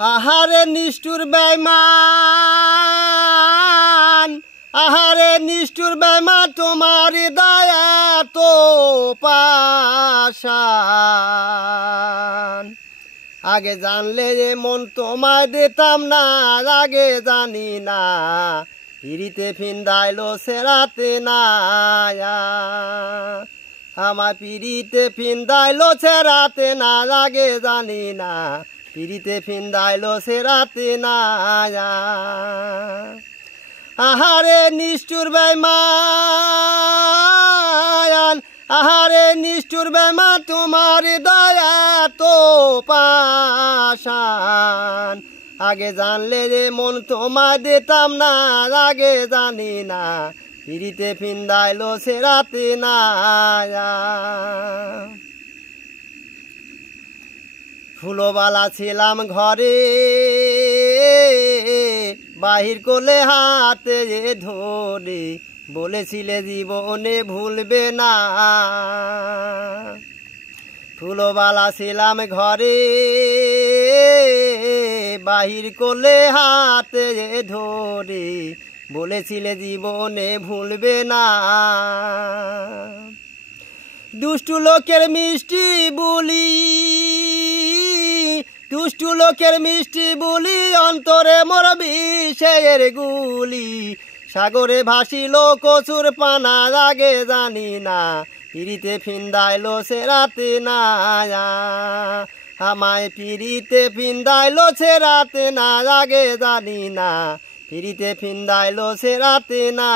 আহারে নিষ্ঠুর বেঈমান, আহারে নিষ্ঠুর বেঈমান, তোমার দয়া তো পাষাণ। আগে জানলে যে মন তোমায় দিতাম না, আগে জানি না পিরিতে ফিন্দাইলো সেরাতে না। আমার পিরিতে ফিন্দাইলো সেরাতে না, আগে জানি না পিরিতে ফিন্দাইলো সেরাতে না। আহারে নিষ্ঠুর বেঈমান, আহারে নিষ্ঠুর বেঈমান, তোমার দয়া তো পাষাণ। আগে জানলে যে মন তোমায় দিতাম না, আগে জানি না পিরিতে ফিন্দাইলো সেরাতে না। ফুলবালা ছিলাম ঘরে, বাহির করলে হাতে ধরে, বলেছিলে জীবনে ভুলবে না। ফুলবালা ছিলাম ঘরে, বাহির করলে হাতে ধরে, বলেছিলে জীবনে ভুলবে না। দুষ্টু লোকের মিষ্টি বুলি, দুষ্টু লোকের মিষ্টি বুলি, অন্তরে মোর বিষের গুলি। সাগরে ভাসিল কচুর পানা, আগে জানি না পিরিতে ফিন্দাইলো সেরাতে না। আমায় পিরিতে ফিন্দাইলো সেরাতে না, আগে জানি না পিরিতে ফিন্দাইলো সেরাতে না।